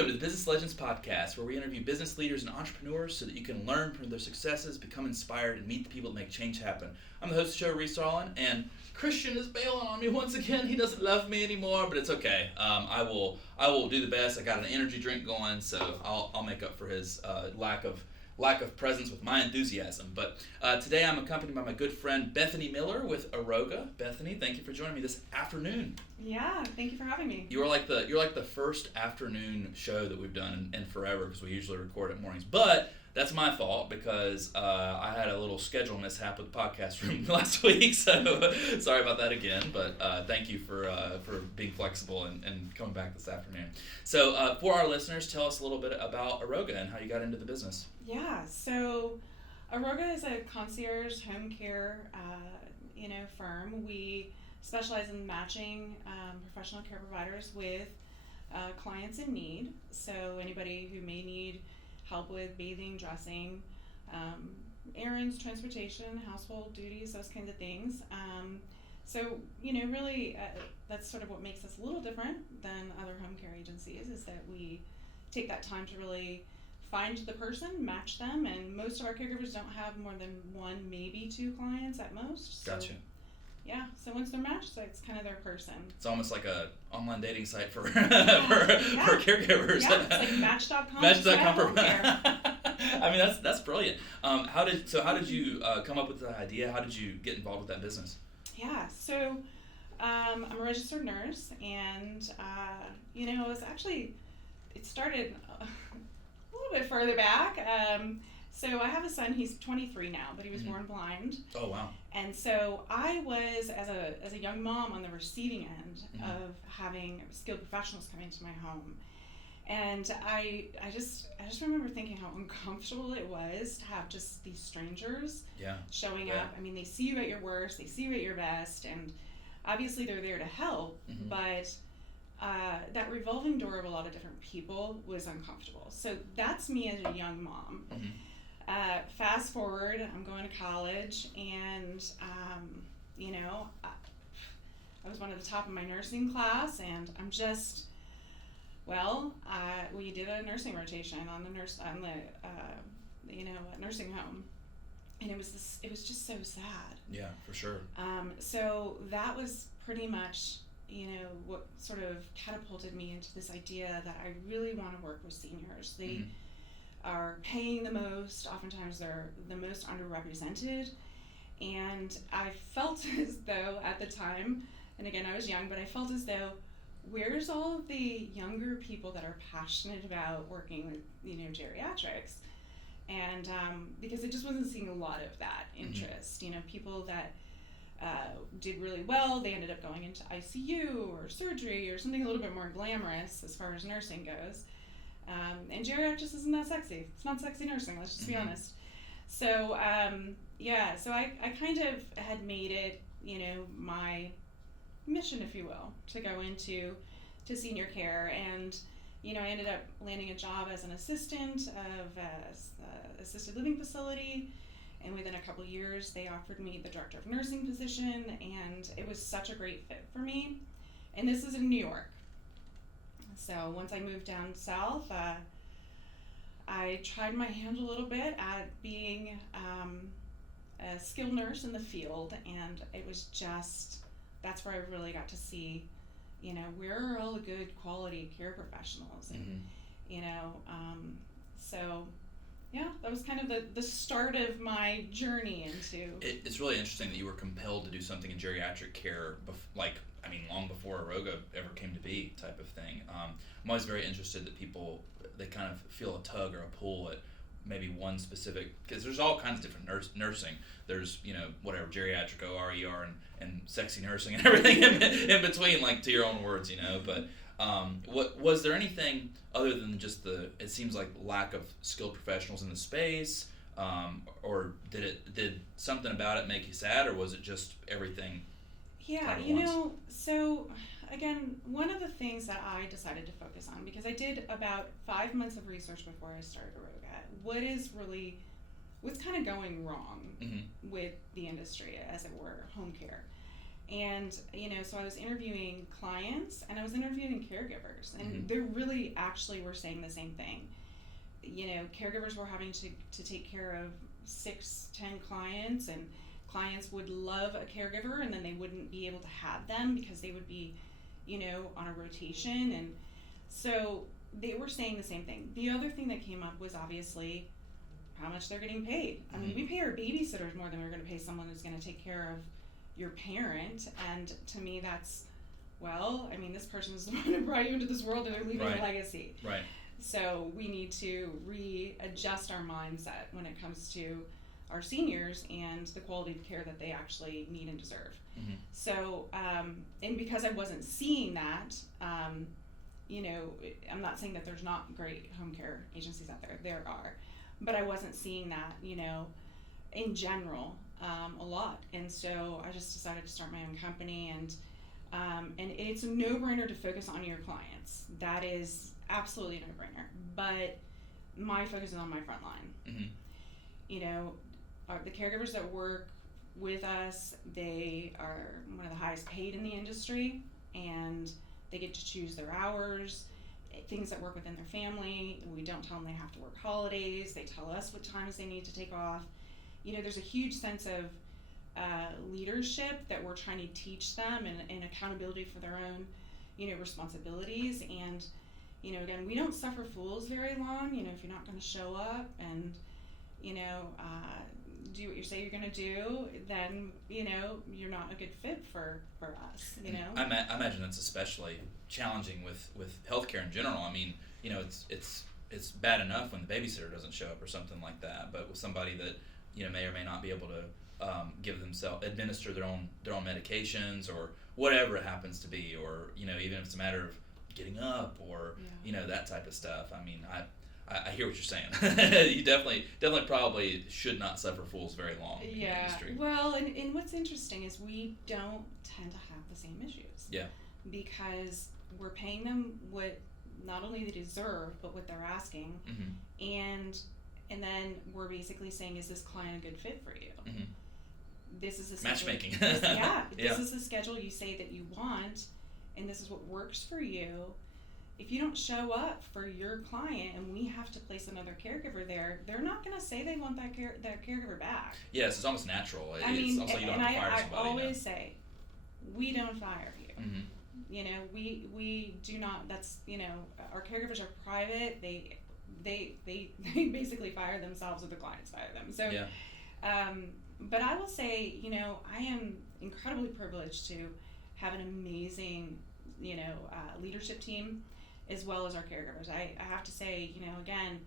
Welcome to the Business Legends Podcast, where we interview business leaders and entrepreneurs so that you can learn from their successes, become inspired, and meet the people that make change happen. I'm the host of the show, Reese Arlen, and Christian is bailing on me once again. He doesn't love me anymore, but it's okay. I will do the best. I got an energy drink going, so I'll make up for his lack of presence with my enthusiasm. But today I'm accompanied by my good friend Bethany Miller with Aroga. Bethany, thank you for joining me this afternoon. Yeah, thank you for having me. You're like the first afternoon show that we've done in forever, because we usually record at mornings. But that's my fault, because I had a little schedule mishap with the podcast room last week, so sorry about that again. But thank you for being flexible and coming back this afternoon. So for our listeners, tell us a little bit about Aroga and how you got into the business. Yeah, so Aroga is a concierge home care firm. We specialize in matching professional care providers with clients in need. So anybody who may need help with bathing, dressing, errands, transportation, household duties, those kinds of things. Really that's sort of what makes us a little different than other home care agencies, is that we take that time to really find the person, match them, and most of our caregivers don't have more than one, maybe two clients at most. So, Gotcha. yeah, so once they're matched, so it's kind of their person. It's almost like a online dating site for Yeah. for caregivers. Yeah, it's like Match.com. Match.com for home care. I mean, that's brilliant. How did you come up with the idea? How did you get involved with that business? Yeah, so I'm a registered nurse, and it started a little bit further back. So I have a son. He's 23 now, but he was born blind. Oh, wow. And so I was, as a young mom, on the receiving end of having skilled professionals come into my home. And I just remember thinking how uncomfortable it was to have just these strangers showing up. I mean, they see you at your worst, they see you at your best, and obviously they're there to help, but that revolving door of a lot of different people was uncomfortable. So that's me as a young mom. Fast forward, I'm going to college, and I was one of the top of my nursing class, and I'm just, we did a nursing rotation on the nursing home, and it was just so sad. Yeah, for sure. So that was pretty much what sort of catapulted me into this idea that I really want to work with seniors. They are paying the most. Oftentimes they're the most underrepresented, and I felt as though at the time, and again I was young, but I felt as though, where's all of the younger people that are passionate about working with geriatrics? And because I just wasn't seeing a lot of that interest. People that did really well, they ended up going into ICU or surgery or something a little bit more glamorous as far as nursing goes. And geriatrics isn't that sexy. It's not sexy nursing, let's just be honest. So, so I kind of had made it, my mission, if you will, to go into senior care. And, I ended up landing a job as an assistant of a assisted living facility. And within a couple of years, they offered me the director of nursing position, and it was such a great fit for me. And this is in New York. So once I moved down south, I tried my hand a little bit at being a skilled nurse in the field, and it was that's where I really got to see, where are all the good quality care professionals, and that was kind of the start of my journey into. It's really interesting that you were compelled to do something in geriatric care, long before Aroga ever came to be, type of thing. I'm always very interested that people, they kind of feel a tug or a pull at maybe one specific, because there's all kinds of different nursing. There's, geriatric, OR, ER, and sexy nursing and everything in between, like, to your own words, but what was there anything other than just it seems like lack of skilled professionals in the space, or did something about it make you sad, or was it just everything? Yeah, so again, one of the things that I decided to focus on, because I did about 5 months of research before I started Aroga, what's kind of going wrong with the industry, as it were, home care. And, so I was interviewing clients and I was interviewing caregivers, and Mm-hmm. they really actually were saying the same thing. Caregivers were having to take care of 6-10 clients, and clients would love a caregiver and then they wouldn't be able to have them because they would be, on a rotation. And so they were saying the same thing. The other thing that came up was obviously how much they're getting paid. I mean, we pay our babysitters more than we're going to pay someone who's going to take care of your parent. And to me, that's, this person is the one who brought you into this world and they're leaving a legacy. Right. So we need to readjust our mindset when it comes to our seniors and the quality of care that they actually need and deserve. Mm-hmm. So, and because I wasn't seeing that, I'm not saying that there's not great home care agencies out there. There are. But I wasn't seeing that, in general, a lot. And so I just decided to start my own company, and it's a no-brainer to focus on your clients. That is absolutely a no-brainer. But my focus is on my front line. Mm-hmm. The caregivers that work with us, they are one of the highest paid in the industry, and they get to choose their hours, things that work within their family. We don't tell them they have to work holidays. They tell us what times they need to take off. There's a huge sense of leadership that we're trying to teach them, and accountability for their own, responsibilities. And, again, we don't suffer fools very long. If you're not going to show up and, do what you say you're going to do, then, you're not a good fit for us, I imagine that's especially challenging with healthcare in general. I mean, it's bad enough when the babysitter doesn't show up or something like that, but with somebody that, may or may not be able to administer their own medications or whatever it happens to be, or, even if it's a matter of getting up or, that type of stuff. I mean, I hear what you're saying. You definitely probably should not suffer fools very long in the industry. Well, and what's interesting is we don't tend to have the same issues. Yeah. Because we're paying them what not only they deserve, but what they're asking. Mm-hmm. And then we're basically saying, is this client a good fit for you? Mm-hmm. This is the matchmaking. This is the schedule you say that you want, and this is what works for you. If you don't show up for your client and we have to place another caregiver there, they're not going to say they want that caregiver back. Yes, it's almost natural. It's also you don't have to fire somebody. I always say, we don't fire you. Mm-hmm. We do not. That's our caregivers are private. They basically fire themselves, or the clients fire them. So, but I will say, I am incredibly privileged to have an amazing, leadership team, as well as our caregivers. I have to say, again,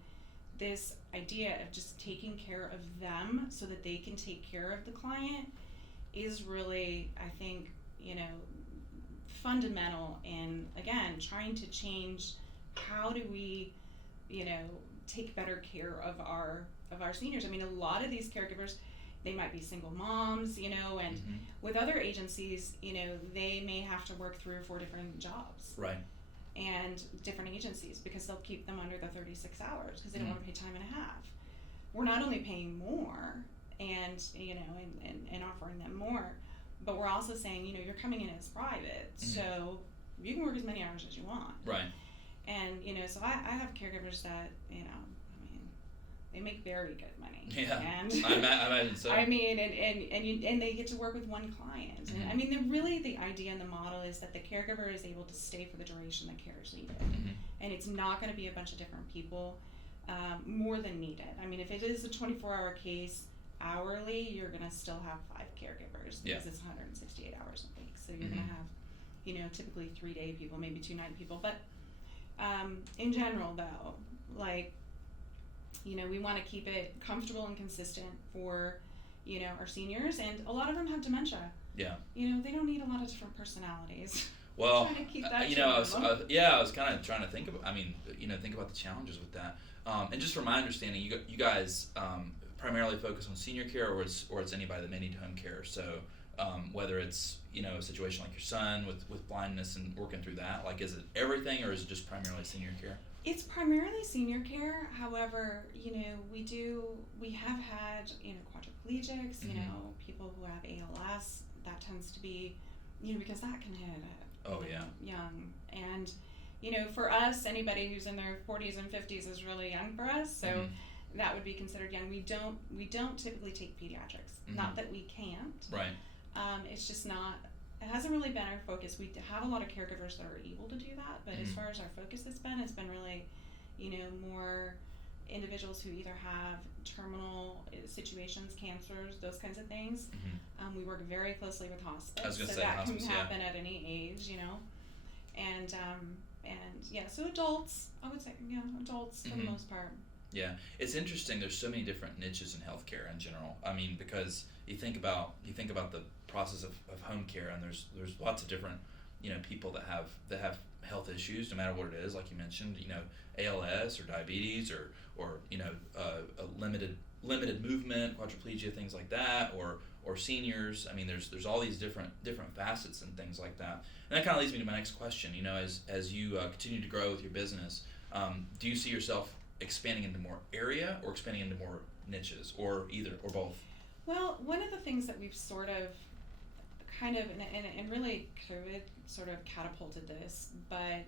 this idea of just taking care of them so that they can take care of the client is really, I think, fundamental in, again, trying to change how do we, take better care of our seniors. I mean, a lot of these caregivers, they might be single moms, and Mm-hmm. with other agencies, they may have to work 3 or 4 different jobs. Right. And different agencies, because they'll keep them under the 36 hours because they Mm-hmm. don't want to pay time and a half. We're not only paying more and and offering them more, but we're also saying, you're coming in as private, Mm-hmm. so you can work as many hours as you want. Right. And so I have caregivers that they make very good money. Yeah. And I imagine so. I mean, and they get to work with one client. Mm-hmm. And I mean, the idea and the model is that the caregiver is able to stay for the duration the care is needed. Mm-hmm. And it's not going to be a bunch of different people, more than needed. I mean, if it is a 24-hour case, hourly, you're going to still have 5 caregivers because it's 168 hours a week. So you're Mm-hmm. going to have, typically 3-day people, maybe 2-night people. But in general, though, we want to keep it comfortable and consistent for, our seniors. And a lot of them have dementia. Yeah. They don't need a lot of different personalities. Well, trying to keep that I was kind of trying to think about. Think about the challenges with that. And just from my understanding, you guys primarily focus on senior care, or it's anybody that may need home care. So whether it's a situation like your son with blindness and working through that, is it everything, or is it just primarily senior care? It's primarily senior care. However, we have had, quadriplegics, Mm-hmm. People who have ALS. That tends to be because that can hit young. And, for us, anybody who's in their 40s and 50s is really young for us. So that would be considered young. We don't typically take pediatrics. Not that we can't. Right. It's just not. It hasn't really been our focus. We have a lot of caregivers that are able to do that, but as far as our focus has been, it's been really, more individuals who either have terminal situations, cancers, those kinds of things. We work very closely with hospice, I was gonna so say that hospice, can happen at any age, and so adults, I would say, adults for the most part. Yeah, it's interesting. There's so many different niches in healthcare in general. I mean, because you think about the process of home care, and there's lots of different people that have health issues, no matter what it is. Like you mentioned, ALS or diabetes or a limited movement, quadriplegia, things like that, or seniors. I mean, there's all these different facets and things like that. And that kind of leads me to my next question. As you continue to grow with your business, do you see yourself expanding into more area or expanding into more niches, or either or both? Well, one of the things that we've sort of kind of, and really COVID sort of catapulted this, but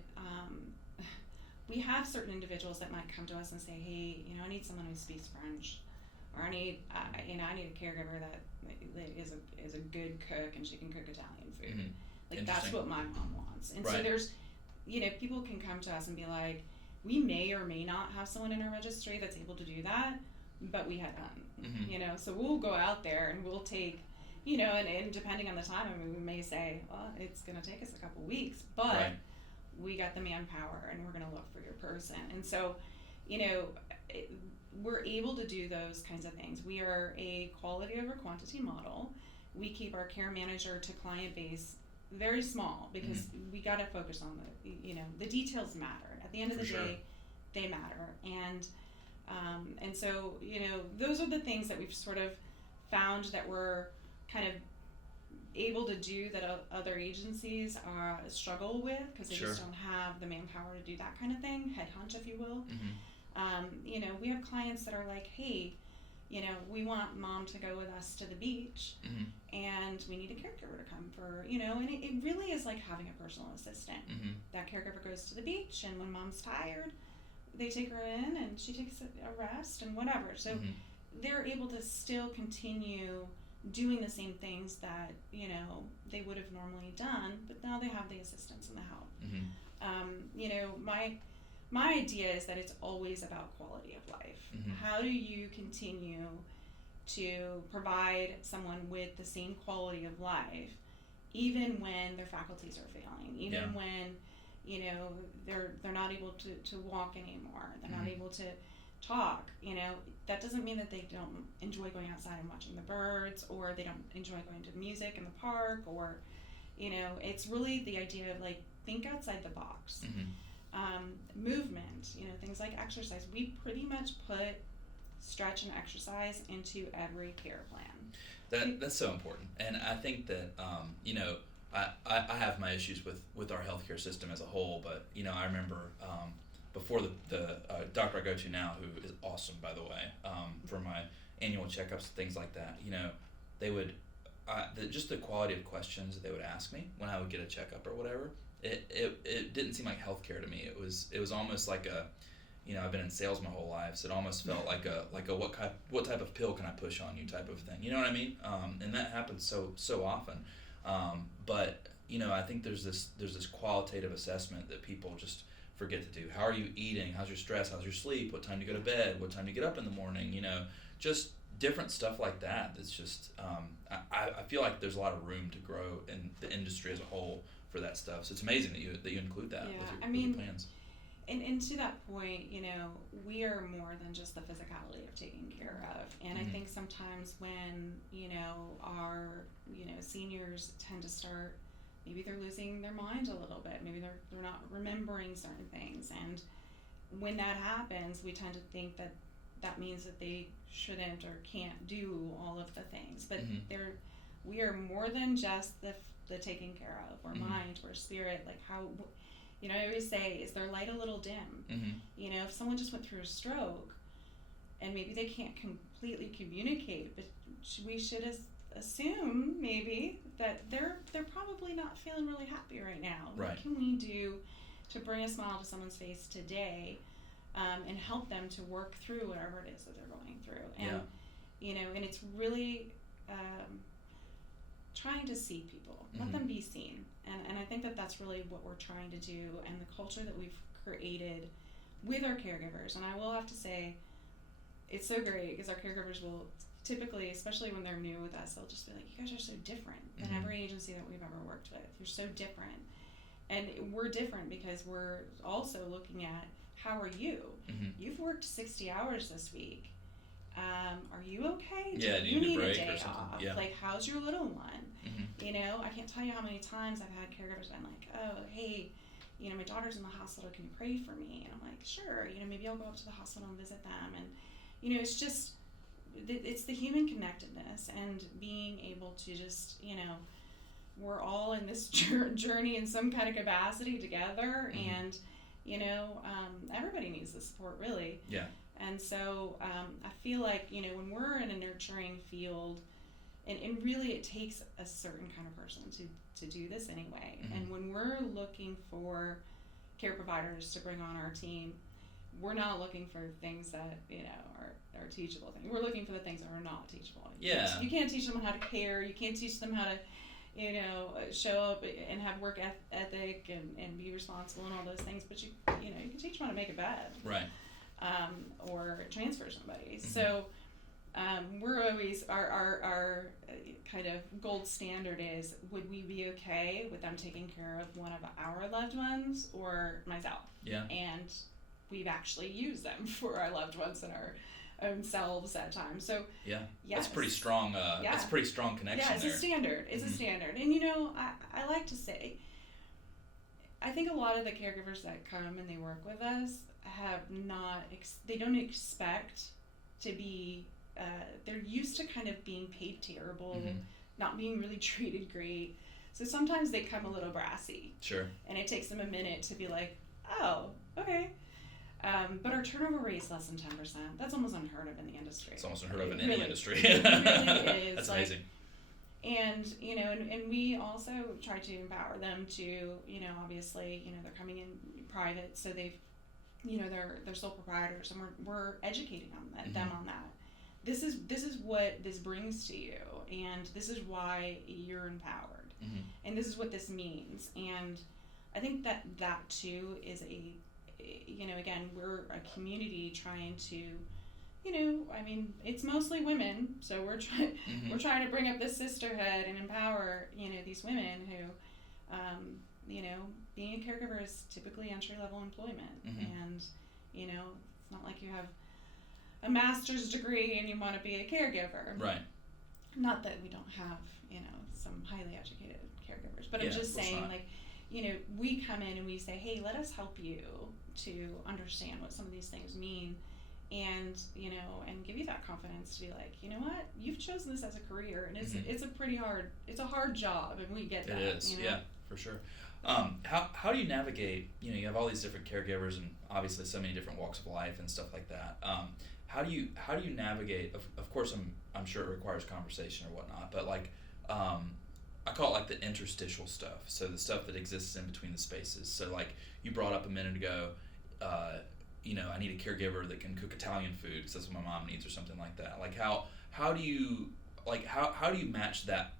we have certain individuals that might come to us and say, hey, I need someone who speaks French, or I need a caregiver that is a good cook and she can cook Italian food. Like that's what my mom wants. And so there's, people can come to us and be like, we may or may not have someone in our registry that's able to do that, but we had none. So we'll go out there and we'll take, and depending on the time, I mean, we may say, well, it's going to take us a couple weeks, but we got the manpower and we're going to look for your person. And so, we're able to do those kinds of things. We are a quality over quantity model. We keep our care manager to client base very small because we got to focus on the details matter. At the end of the day, they matter. And so, those are the things that we've sort of found that we're kind of able to do that other agencies struggle with because they just don't have the manpower to do that kind of thing, headhunt, if you will. We have clients that are like, hey, we want mom to go with us to the beach and we need a caregiver to come for, and it really is like having a personal assistant. That caregiver goes to the beach, and when mom's tired, they take her in and she takes a rest and whatever. So they're able to still continue doing the same things that, they would have normally done, but now they have the assistance and the help. My idea is that it's always about quality of life. How do you continue to provide someone with the same quality of life, even when their faculties are failing, even when, they're not able to walk anymore, they're not able to talk, that doesn't mean that they don't enjoy going outside and watching the birds, or they don't enjoy going to music in the park, or, it's really the idea of like, think outside the box. Movement, things like exercise. We pretty much put stretch and exercise into every care plan. That's so important. And I think that, I have my issues with our healthcare system as a whole, but, I remember before the doctor I go to now, who is awesome, by the way, for my annual checkups and things like that, they would, just the quality of questions that they would ask me when I would get a checkup or whatever, it didn't seem like healthcare to me. It was almost like a, I've been in sales my whole life, so it almost felt like a what type of pill can I push on you type of thing. You know what I mean? And that happens so often. But I think there's this qualitative assessment that people just forget to do. How are you eating? How's your stress? How's your sleep? What time do you go to bed? What time do you get up in the morning? Just different stuff like that. That's just I feel like there's a lot of room to grow in the industry as a whole for that stuff. So it's amazing that you include that with your plans. And to that point, we are more than just the physicality of taking care of. And I think sometimes when, our, seniors tend to start, maybe they're losing their mind a little bit. Maybe they're not remembering certain things. And when that happens, we tend to think that means that they shouldn't or can't do all of the things. But we are more than just the taking care of. We're mind, we're spirit. Like how... I always say, is their light a little dim? If someone just went through a stroke and maybe they can't completely communicate, but we should, as assume maybe that they're probably not feeling really happy right now. Right. What can we do to bring a smile to someone's face today, and help them to work through whatever it is that they're going through? And and it's really trying to see people, let them be seen, and I think that that's really what we're trying to do, and the culture that we've created with our caregivers. And I will have to say, it's so great because our caregivers will typically, especially when they're new with us, they'll just be like, you guys are so different than every agency that we've ever worked with. You're so different. And we're different because we're also looking at, how are you? You've worked 60 hours this week. Are you okay? Do you need a day or something? off? Yeah. Like, how's your little one? I can't tell you how many times I've had caregivers been like, oh, hey, my daughter's in the hospital, can you pray for me? And I'm like, sure, maybe I'll go up to the hospital and visit them. And, it's just, it's the human connectedness and being able to just, we're all in this journey in some kind of capacity together, and, everybody needs the support, really. Yeah. And so I feel like, when we're in a nurturing field, and really it takes a certain kind of person to do this anyway. And when we're looking for care providers to bring on our team, we're not looking for things that, are teachable things. We're looking for the things that are not teachable. Yeah. You can't teach them how to care. You can't teach them how to, show up and have work ethic and be responsible and all those things. But you can teach them how to make a bed. Right. Or transfer somebody. So we're always, our kind of gold standard is, would we be okay with them taking care of one of our loved ones or myself? Yeah. And we've actually used them for our loved ones and our own selves at times. So yes. That's pretty strong. That's a pretty strong connection. Yeah, it's there. a standard. It's a standard. And I like to say, I think a lot of the caregivers that come and they work with us have not, they don't expect to be, they're used to kind of being paid terrible, not being really treated great. So sometimes they come a little brassy. Sure. And it takes them a minute to be like, oh, okay. But our turnover rate is less than 10%. That's almost unheard of in the industry. It's almost unheard of in any industry. It really is. That's amazing. And, and we also try to empower them to, obviously, they're coming in private, so they've, they're sole proprietors, and we're educating them on that. This is what this brings to you, and this is why you're empowered, and this is what this means. And I think that too is again, we're a community trying to, it's mostly women, so we're trying to bring up this sisterhood and empower, these women who, being a caregiver is typically entry-level employment, and, it's not like you have a master's degree and you want to be a caregiver. Right. Not that we don't have, some highly educated caregivers, but I'm just saying, like, we come in and we say, hey, let us help you to understand what some of these things mean, and and give you that confidence to be like, what, you've chosen this as a career, and it's a hard job, and we get that. It is. Yeah, for sure. How do you navigate, you have all these different caregivers and obviously so many different walks of life and stuff like that. How do you navigate, of course I'm sure it requires conversation or whatnot, but like I call it like the interstitial stuff, so the stuff that exists in between the spaces. So like you brought up a minute ago, I need a caregiver that can cook Italian food because that's what my mom needs or something like that. Like how do you match that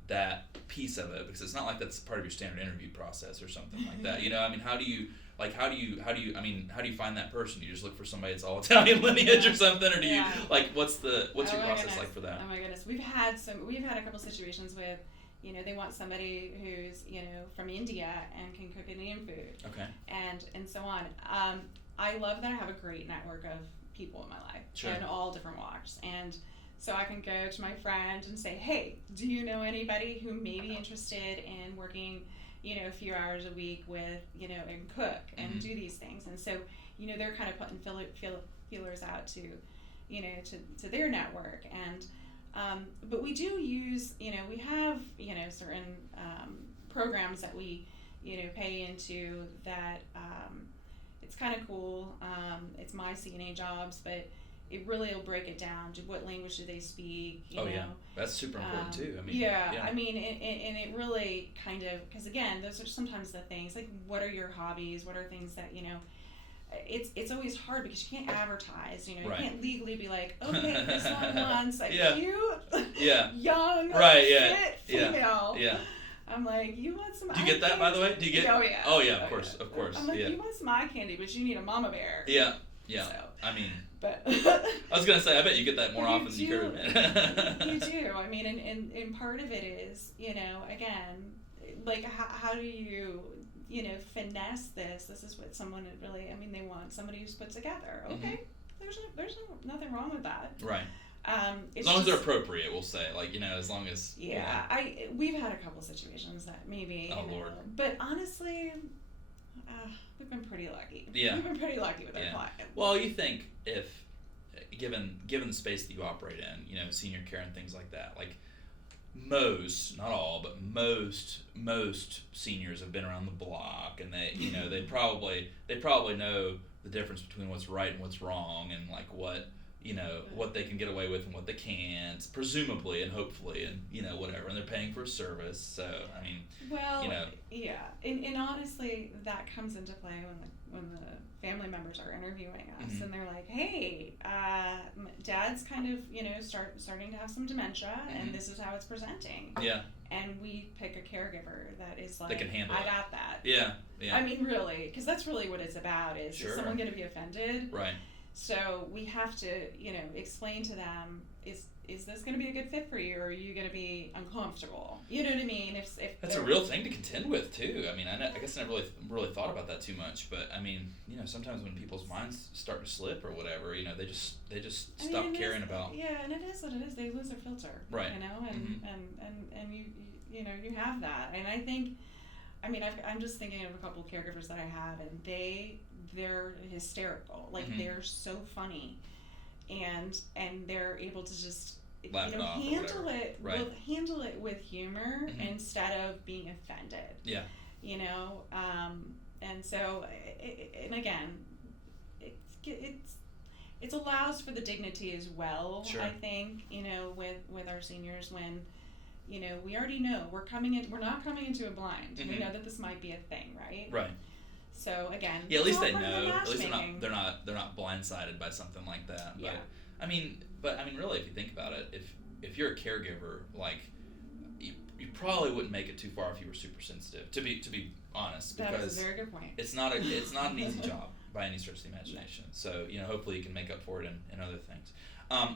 piece of it, because it's not like that's part of your standard interview process or something like that. How do you find that person? Do you just look for somebody that's all Italian lineage or something, or do you what's your process like for that? Oh my goodness, we've had a couple situations with, they want somebody who's, from India and can cook Indian food. Okay. And so on. I love that I have a great network of people in my life. Sure. And all different walks. And so I can go to my friend and say, hey, do you know anybody who may be interested in working, a few hours a week with, and cook and do these things. And so, they're kind of putting feelers out to, to their network. And but we do use, we have, certain programs that we, pay into that it's kind of cool. It's my CNA jobs, but, it really will break it down to what language do they speak, you know. Yeah, that's super important too. I mean, I mean, and it really kind of, because again, those are sometimes the things, like, what are your hobbies, what are things that, you know, it's always hard because you can't advertise, you know, you can't legally be like, okay, this one wants a cute, young, fit female. Yeah. I'm like, you want some Do you get that, by the way? Do you get? Oh, yeah. Oh, yeah, of course. I'm like, you want some eye candy, but you need a mama bear. Yeah. So, I mean, but I was going to say, I bet you get that more often than you care to admit. You do. I mean, and part of it is, you know, again, like, how do you, you know, finesse this? This is what someone really, I mean, they want somebody who's put together. Okay, there's nothing wrong with that. Right. As long as they're appropriate, we'll say. Like, you know, as long as... Yeah, we've had a couple situations that maybe... Oh, Lord. But honestly, we've been pretty lucky. Yeah. We've been pretty lucky with our clients. Well, you think if, given the space that you operate in, you know, senior care and things like that, like, most, not all, but most seniors have been around the block, and they, you know, they probably know the difference between what's right and what's wrong, and, like, what... you know, what they can get away with and what they can't, presumably and hopefully, and, you know, whatever, and they're paying for a service, so, I mean, well, you know. Yeah, and honestly, that comes into play when the family members are interviewing us, and they're like, hey, Dad's kind of, you know, starting to have some dementia, and this is how it's presenting. Yeah. And we pick a caregiver that is like, they can handle I it. Got that. Yeah. I mean, really, because that's really what it's about, is someone going to be offended? Right. So we have to, you know, explain to them, is this going to be a good fit for you, or are you going to be uncomfortable? You know what I mean? If that's a real thing to contend with too. I mean, I guess I never really thought about that too much, but I mean, you know, sometimes when people's minds start to slip or whatever, you know, they just stop caring about. Yeah, and it is what it is. They lose their filter, right? You know, and you know, you have that, and I think, I mean, I'm just thinking of a couple of caregivers that I had, and they're hysterical. Like, they're so funny, and they're able to just laugh it off, handle it, right. Handle it with humor instead of being offended. Yeah. You know, and so, and again, it allows for the dignity as well. Sure. I think, you know, with our seniors, when, you know, we already know we're not coming into it blind. We know that this might be a thing, right? Right. So again, yeah, at least they know. At least they're not blindsided by something like that. But yeah. I mean, really, if you think about it, if you're a caregiver, like, you probably wouldn't make it too far if you were super sensitive. To be honest, because that is a very good point. It's not an easy job by any stretch of the imagination. So, you know, hopefully you can make up for it in other things.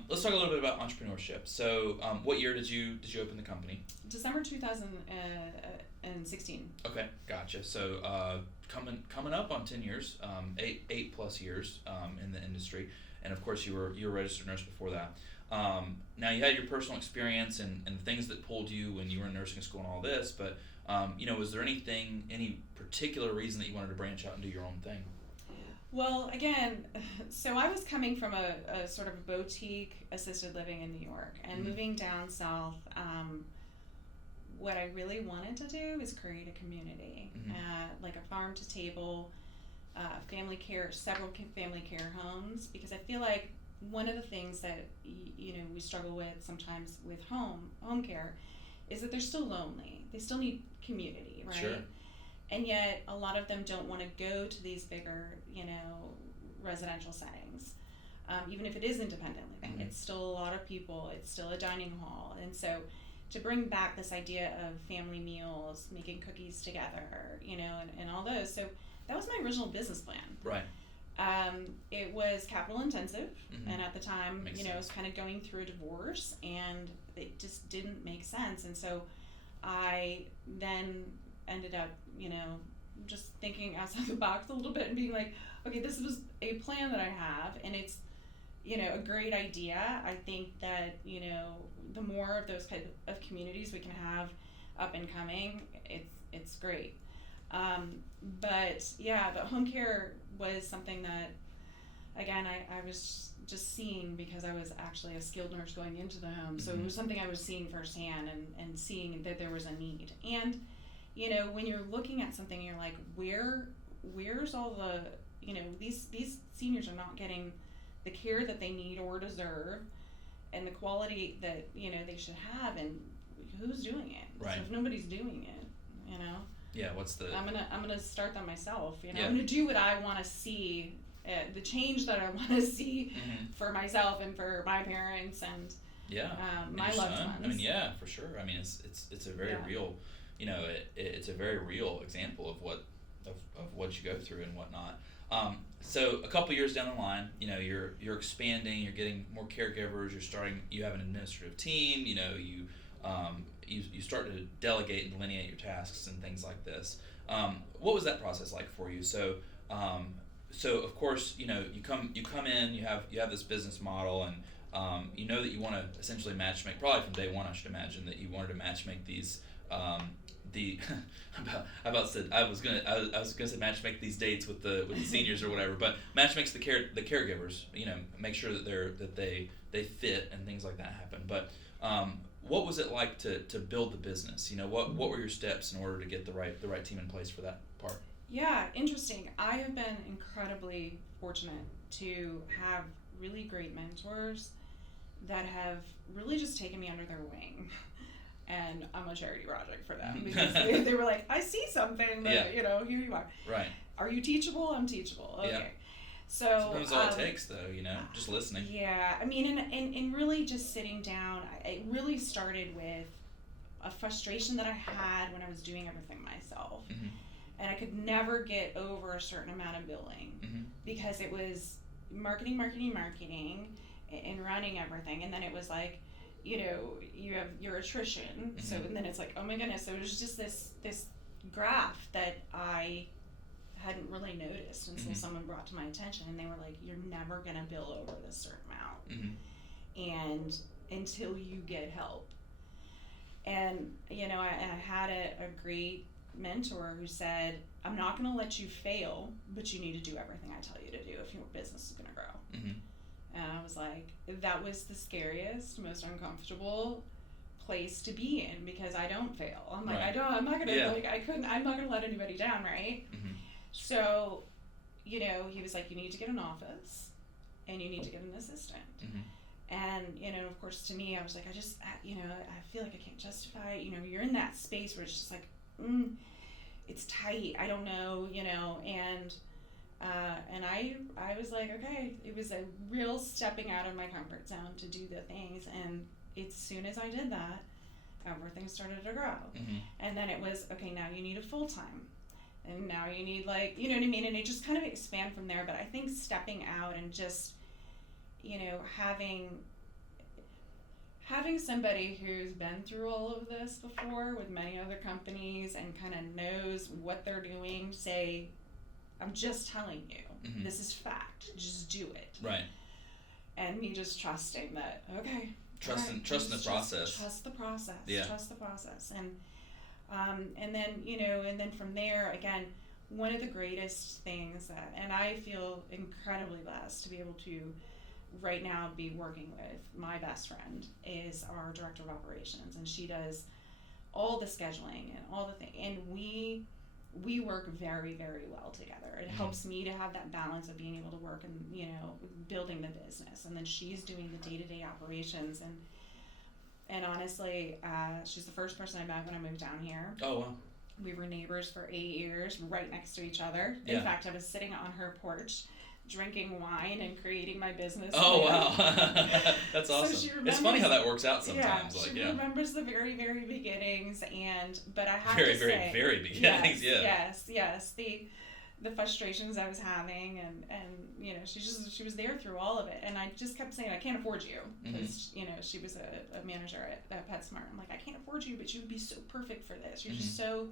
Let's talk a little bit about entrepreneurship. So, what year did you open the company? December 2016. Okay, gotcha. So, coming up on 10 years, 8 plus years in the industry, and of course you were a registered nurse before that. Now you had your personal experience and things that pulled you when you were in nursing school and all this, but you know, was there any particular reason that you wanted to branch out and do your own thing? Well, again, so I was coming from a sort of boutique assisted living in New York, and moving down south, what I really wanted to do is create a community, like a farm to table, family care, several family care homes, because I feel like one of the things that you know we struggle with sometimes with home care is that they're still lonely. They still need community, right? Sure. And yet a lot of them don't want to go to these bigger, you know, residential settings. Even if it is independent living, it's still a lot of people, it's still a dining hall. And so to bring back this idea of family meals, making cookies together, you know, and all those. So that was my original business plan. Right. It was capital intensive, and at the time, you know, I was kind of going through a divorce, and it just didn't make sense. And so I then ended up, you know, just thinking outside the box a little bit and being like, okay, this was a plan that I have, and it's, you know, a great idea. I think that, you know, the more of those type of communities we can have up and coming, it's great. But yeah, the home care was something that, again, I was just seeing because I was actually a skilled nurse going into the home. So it was something I was seeing firsthand and seeing that there was a need. And, you know, when you're looking at something, you're like, where's all the, you know, these seniors are not getting the care that they need or deserve, and the quality that they should have, and who's doing it. Right. So if nobody's doing it, yeah, what's the I'm gonna start that myself. Yeah. I'm gonna do what I want to see, the change that I want to see for myself and for my parents and my loved ones. I mean, yeah, for sure. I mean, it's a very real, it's a very real example of what you go through and whatnot. So a couple years down the line, you're expanding, you're getting more caregivers, you have an administrative team, you start to delegate and delineate your tasks and things like this. What was that process like for you? So of course, you come in, you have this business model, and that you want to essentially matchmake, probably from day one, I should imagine, that you wanted to matchmake these I was gonna say matchmake these dates with the seniors or whatever, but matchmakes the caregivers, make sure that they fit and things like that happen. But what was it like to build the business? What were your steps in order to get the right team in place for that part? Yeah, interesting. I have been incredibly fortunate to have really great mentors that have really just taken me under their wing. And I'm a charity project for them, because they were like, I see something that, here you are. Right. Are you teachable? I'm teachable. Okay. Yeah. So sometimes all it takes, though, just listening. Yeah. I mean, and really just sitting down, it really started with a frustration that I had when I was doing everything myself. Mm-hmm. And I could never get over a certain amount of billing, because it was marketing, and running everything. And then it was like, you have your attrition. So, and then it's like, oh my goodness. So it was just this graph that I hadn't really noticed until someone brought to my attention, and they were like, you're never going to bill over this certain amount. And until you get help. And, I had a great mentor who said, I'm not going to let you fail, but you need to do everything I tell you to do if your business is going to grow. And I was like, that was the scariest, most uncomfortable place to be in, because I don't fail. I'm like, right. I'm not gonna, I'm not gonna let anybody down, right? So, he was like, you need to get an office, and you need to get an assistant. And, of course, to me, I was like, I feel like I can't justify it. You're in that space where it's just like, it's tight. I don't know, and I was like, okay, it was a real stepping out of my comfort zone to do the things. And as soon as I did that, everything started to grow. And then it was, okay, now you need a full-time. And now you need, like, you know what I mean? And it just kind of expand from there. But I think stepping out and just, having somebody who's been through all of this before with many other companies and kind of knows what they're doing, say, I'm just telling you, this is fact, just do it. Right. And me just trusting that, okay. Trusting the process. Trust the process. Yeah. Trust the process. And then from there, again, one of the greatest things that, and I feel incredibly blessed to be able to right now be working with my best friend, is our director of operations, and she does all the scheduling and all the things, and we work very, very well together. It helps me to have that balance of being able to work and, building the business. And then she's doing the day-to-day operations. And honestly, she's the first person I met when I moved down here. Oh, wow. We were neighbors for 8 years, right next to each other. Yeah. In fact, I was sitting on her porch drinking wine and creating my business. Oh, wow. That's awesome. So it's funny how that works out sometimes. She remembers the very, very beginnings, but I have very, to very, say, very beginnings. yes, the frustrations I was having, and she was there through all of it, and I just kept saying, I can't afford you, because she was a manager at PetSmart. I'm like, I can't afford you, but you would be so perfect for this. You're just so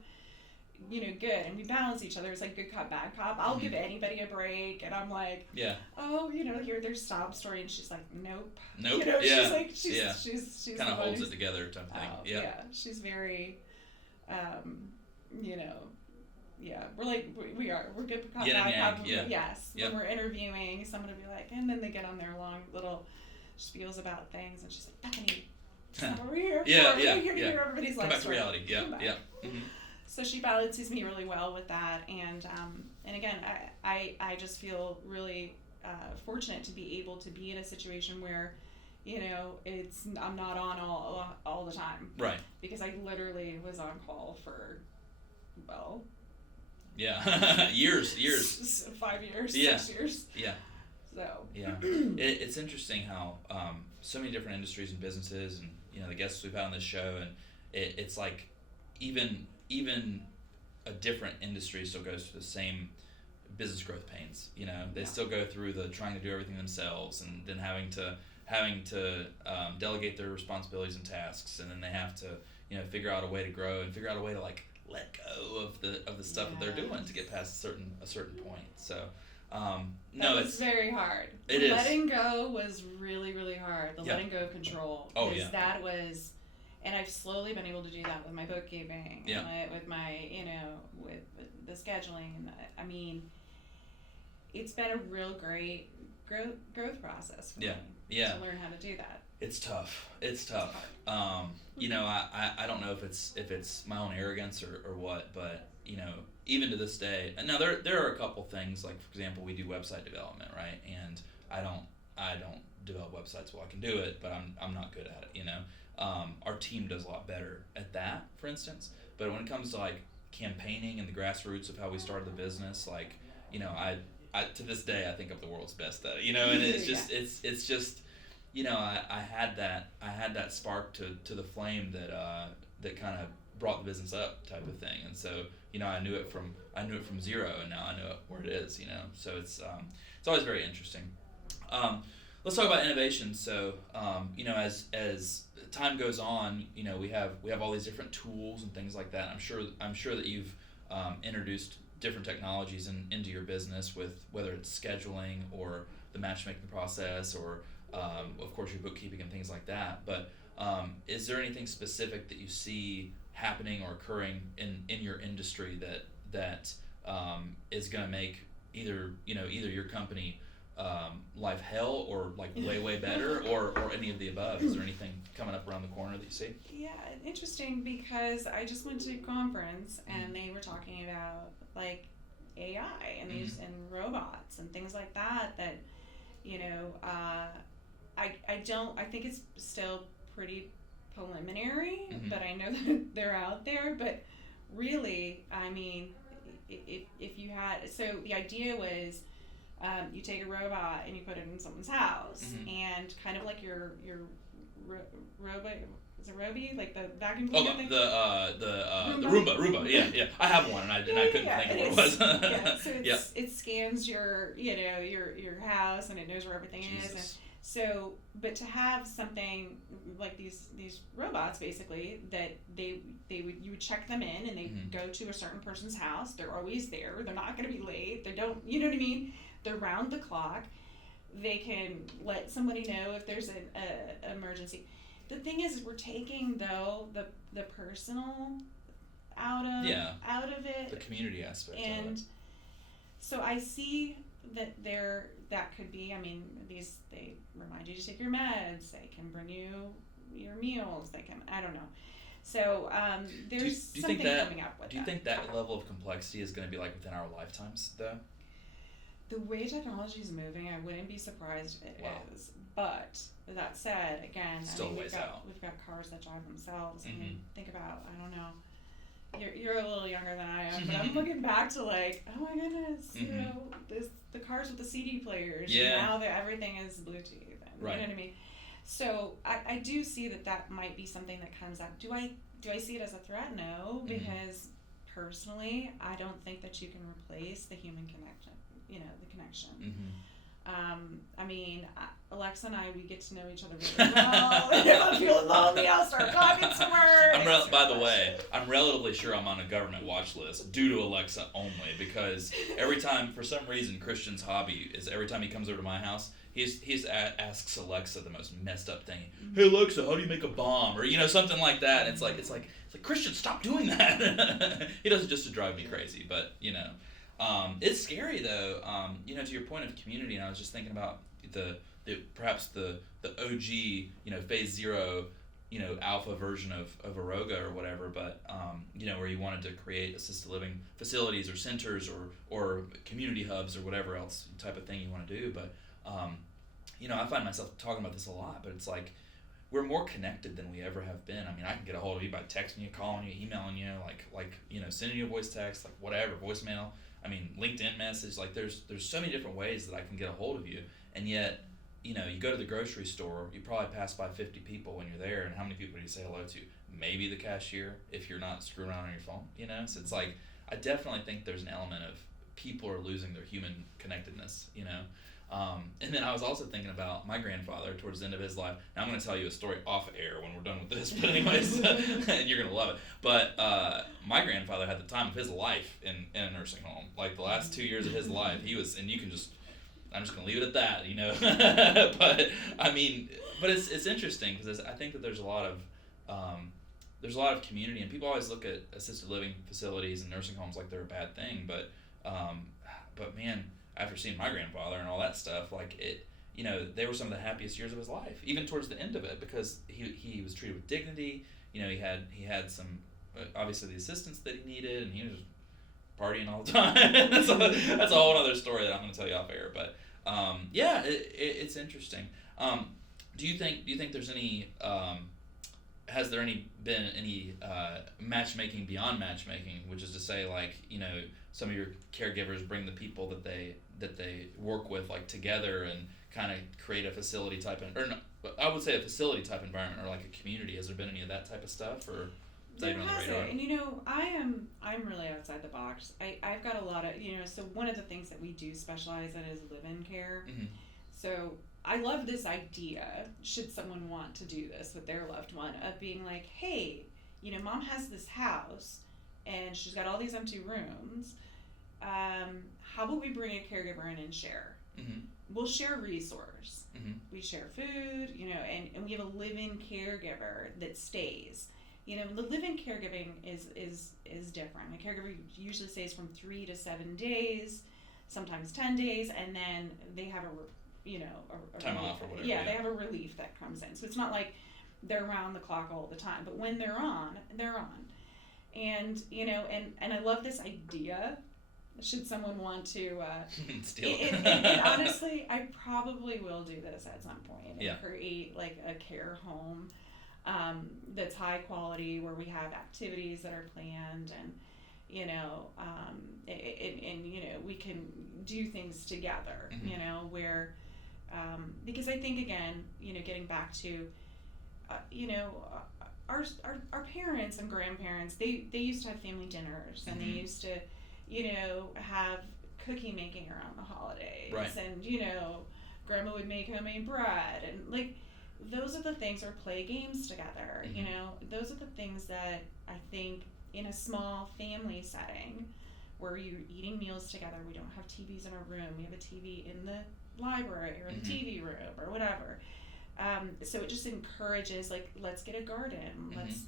good, and we balance each other. It's like good cop, bad cop. I'll give anybody a break, and I'm like, oh, there's sob story, and she's like, nope. She's like, she's kind of holds it together type thing. She's very, we're like, we're good cop, bad cop. Yes. When we're interviewing, someone will be like, and then they get on their long little spiels about things, and she's like, Bethany, that's not what we're here for. We're here to hear everybody's life Come back to story. reality. Yeah. So she balances me really well with that, and again, I just feel really fortunate to be able to be in a situation where, I'm not on all the time. Right. Because I literally was on call for, yeah, years. 5 years, Yeah. 6 years. Yeah. So. Yeah. It's interesting how so many different industries and businesses, and the guests we've had on this show, and it's like even a different industry still goes through the same business growth pains. They still go through the trying to do everything themselves, and then having to delegate their responsibilities and tasks, and then they have to figure out a way to grow and figure out a way to like let go of the stuff that they're doing to get past a certain point. So It's very hard. It is. Letting go was really, really hard. Letting go of control. Oh, yeah. That was, and I've slowly been able to do that with my bookkeeping, with my, with the scheduling. And it's been a real great growth process for me to learn how to do that. It's tough. I don't know if it's my own arrogance or what, but even to this day, and now there are a couple things, like for example, we do website development, right? And I don't develop websites well. I can do it, but I'm not good at it. Our team does a lot better at that, for instance. But when it comes to like campaigning and the grassroots of how we started the business, like I to this day I think I'm the world's best at it. And it's just it's just I had that spark to the flame that kind of brought the business up, type of thing. And so I knew it from zero, and now I know where it is. So it's always very interesting. Let's talk about innovation. So as time goes on, we have all these different tools and things like that. I'm sure that you've introduced different technologies into your business, with whether it's scheduling or the matchmaking process, or of course your bookkeeping and things like that. But is there anything specific that you see happening or occurring in your industry that is going to make either your company life hell, or like way better, or any of the above? Is there anything coming up around the corner that you see? Yeah, interesting, because I just went to a conference and they were talking about like AI and these and robots and things like that I think it's still pretty preliminary, but I know that they're out there. But really, if you had, so the idea was, you take a robot and you put it in someone's house, and kind of like your robot, is it Roby, like the vacuum cleaner thing? The Roomba. Yeah. I have one, and I couldn't think of what it was. So it scans your house, and it knows where everything is. And so, but to have something like these robots, basically, that you would check them in, and they go to a certain person's house. They're always there. They're not going to be late. They don't, you know what I mean? They're round the clock. They can let somebody know if there's an emergency. The thing is, we're taking though the personal out of it, the community aspect, and so I see that that could be. They remind you to take your meds. They can bring you your meals. They can, I don't know. So there's something coming up with that. Do you think that level of complexity is going to be like within our lifetimes, though? The way technology is moving, I wouldn't be surprised if it is. But that said, again, we've got cars that drive themselves. Think about, I don't know, you're a little younger than I am, but I'm looking back to like, oh my goodness, the cars with the CD players. Yeah. And now everything is Bluetooth. And, right. You know what I mean? So I do see that might be something that comes up. Do I see it as a threat? No, because personally, I don't think that you can replace the human connection. The connection. Alexa and I, we get to know each other really well. If I'm feeling lonely, I'll start talking to her. By the way, I'm relatively sure I'm on a government watch list due to Alexa only, because every time, for some reason, Christian's hobby is every time he comes over to my house, he asks Alexa the most messed up thing. Hey Alexa, how do you make a bomb? Or something like that. And it's like Christian, stop doing that. He does it just to drive me crazy, but it's scary though. To your point of community, and I was just thinking about perhaps the OG, phase zero alpha version of Aroga or whatever, but where you wanted to create assisted living facilities or centers or community hubs or whatever else type of thing you want to do. But I find myself talking about this a lot, but it's like we're more connected than we ever have been. I mean, I can get a hold of you by texting you, calling you, emailing you, like sending you a voice text, like whatever, voicemail. I mean, LinkedIn message. Like there's so many different ways that I can get a hold of you, and yet. You go to the grocery store, you probably pass by 50 people when you're there, and how many people do you say hello to? Maybe the cashier, if you're not screwing around on your phone, So it's like, I definitely think there's an element of people are losing their human connectedness, And then I was also thinking about my grandfather towards the end of his life. Now I'm going to tell you a story off air when we're done with this, but anyways, and you're going to love it. But my grandfather had the time of his life in a nursing home. Like the last 2 years of his life, he was, and you can just, I'm just gonna leave it at that, but I mean, but it's interesting because I think that there's a lot of community, and people always look at assisted living facilities and nursing homes like they're a bad thing, but man, after seeing my grandfather and all that stuff, like it, they were some of the happiest years of his life, even towards the end of it, because he was treated with dignity. He had some obviously the assistance that he needed, and he was partying all the time. that's a whole other story that I'm going to tell you off air. But it's interesting. Do you think there's any has there been any matchmaking beyond matchmaking, which is to say, like, some of your caregivers bring the people that they work with, like, together and kind of create a facility type I would say a facility type environment, or like a community. Has there been any of that type of stuff, or? There hasn't, and I'm really outside the box. I've got a lot of, so one of the things that we do specialize in is live-in care. Mm-hmm. So I love this idea, should someone want to do this with their loved one, of being like, hey, mom has this house and she's got all these empty rooms. How about we bring a caregiver in and share? Mm-hmm. We'll share a resource. Mm-hmm. We share food, and we have a live-in caregiver that stays. The live-in caregiving is different. A caregiver usually stays from 3 to 7 days, sometimes 10 days, and then they have a time off or whatever. Yeah, they have a relief that comes in. So it's not like they're around the clock all the time, but when they're on, they're on. And and I love this idea. Should someone want to steal it, honestly, I probably will do this at some point and create like a care home. That's high quality, where we have activities that are planned, and we can do things together. Mm-hmm. Where because I think, again, getting back to our parents and grandparents, they used to have family dinners, and mm-hmm. they used to have cookie making around the holidays, right. And grandma would make homemade bread, and like. Those are the things, or play games together, mm-hmm. Those are the things that I think in a small family setting where you're eating meals together, we don't have TVs in our room, we have a TV in the library or in the mm-hmm. TV room or whatever. So it just encourages, like, let's get a garden, mm-hmm. let's,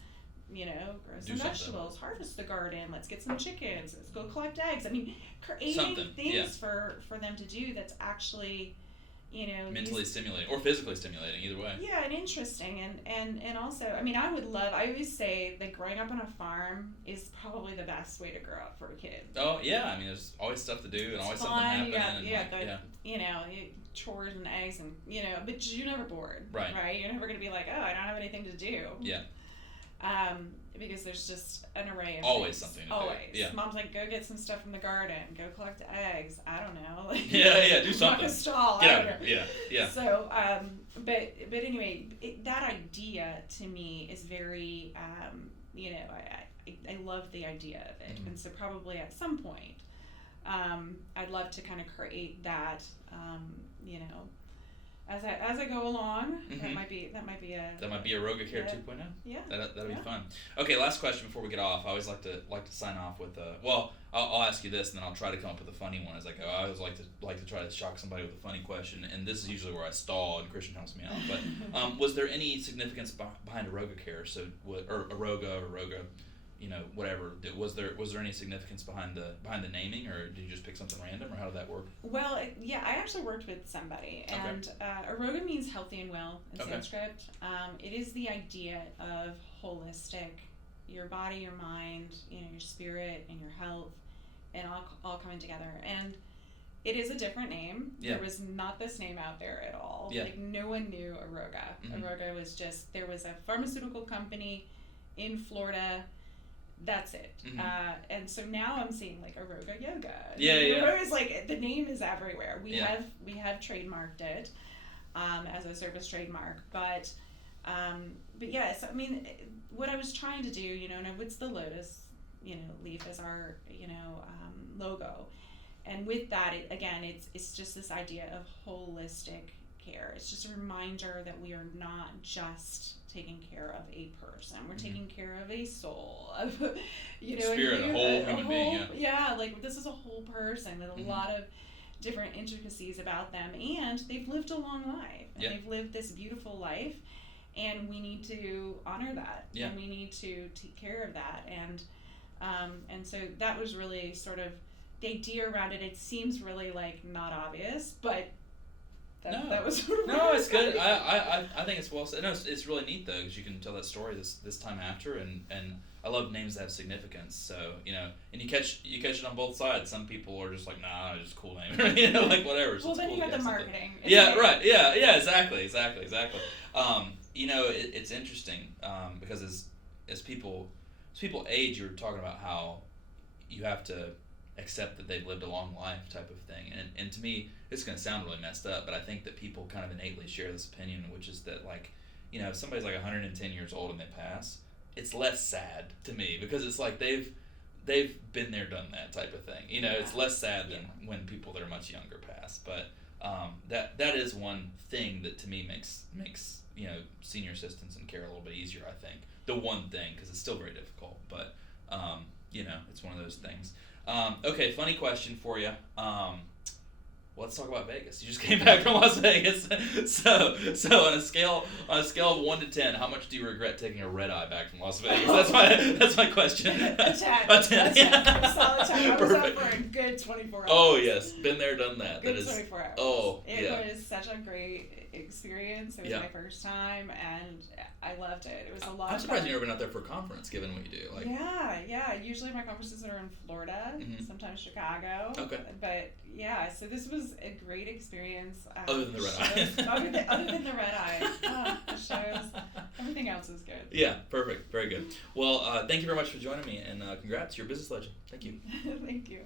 grow some vegetables, harvest the garden, let's get some chickens, let's go collect eggs. I mean, creating things for them to do that's actually... mentally stimulating or physically stimulating, either way. Yeah, and interesting, and also, I mean, I always say that growing up on a farm is probably the best way to grow up for a kid. Oh yeah, I mean, there's always stuff to do, and it's always fun, something happening. Chores and eggs, and but you're never bored, right? You're never gonna be like, oh, I don't have anything to do. Yeah. Because there's just an array of always things. Something to always. do. Yeah. Mom's like, go get some stuff from the garden. Go collect eggs. I don't know. Like, do something. Knock a stall. Get out of here. Yeah. So, but anyway, that idea to me is very, I love the idea of it, mm-hmm. and so probably at some point, I'd love to kind of create that, as I go along. Mm-hmm. That might be Aroga Care 2.0. Yeah. That'll be fun. Okay, last question before we get off. I always like to sign off with I'll ask you this, and then I'll try to come up with a funny one as I go. I always like to try to shock somebody with a funny question, and this is usually where I stall and Christian helps me out. But was there any significance behind Aroga Care? So Aroga, whatever. Was there any significance behind the naming, or did you just pick something random, or how did that work? Well, I actually worked with somebody, and Aroga means healthy and well in Sanskrit. It is the idea of holistic, your body, your mind, your spirit, and your health, and all coming together. And it is a different name. Yeah. There was not this name out there at all. Yeah. Like, no one knew Aroga. Mm-hmm. Aroga was just, there was a pharmaceutical company in Florida. That's it. Mm-hmm. And so now I'm seeing like Aroga Yoga. Yeah. Aroga's like, the name is everywhere. We Yeah. have trademarked it as a service trademark, but yes, I mean, what I was trying to do, now what's the lotus, leaf as our, logo. And with that, it's just this idea of holistic care. It's just a reminder that we are not just taking care of a person. We're Mm-hmm. taking care of a soul, of spirit, a whole human being. Yeah, like this is a whole person with a Mm-hmm. lot of different intricacies about them, and they've lived a long life. And Yeah. they've lived this beautiful life, and we need to honor that. Yeah. And we need to take care of that. And so that was really sort of the idea around it. It seems really like not obvious, but that was sort of no, it's good. I think it's well said. No, it's really neat though, because you can tell that story this time after, and I love names that have significance. So and you catch it on both sides. Some people are just like, nah, it's just a cool name, like whatever. Well, then cool you got to the have something. marketing. Yeah, right. Yeah, exactly. It's interesting because as people age, you're talking about how you have to accept that they've lived a long life type of thing, and to me, it's going to sound really messed up, but I think that people kind of innately share this opinion, which is that like, if somebody's like 110 years old and they pass, it's less sad to me, because it's like they've been there, done that type of thing. It's less sad than when people that are much younger pass. But that is one thing that to me makes senior assistance and care a little bit easier. I think the one thing, because it's still very difficult, but it's one of those things. Okay, funny question for you. Let's talk about Vegas. You just came back from Las Vegas. So on a scale of 1 to 10, how much do you regret taking a red eye back from Las Vegas? That's my question. A 10. A 10. Yeah. A solid 10. I was up Perfect. for a good 24 hours. Oh yes, been there, done that. Good That is 24 hours. Oh It yeah. was such a great experience. It was my first time, and I loved it. It was a lot I'm of surprised fun. you've never been out there for a conference, given what you do. Like, Yeah. Usually my conferences are in Florida, Mhm. sometimes Chicago. Okay. But yeah, so this was a great experience. Other than the red eye. Other than the red eye. The shows. Everything else is good. Yeah, perfect. Very good. Well, thank you very much for joining me, and congrats. You're a business legend. Thank you. Thank you.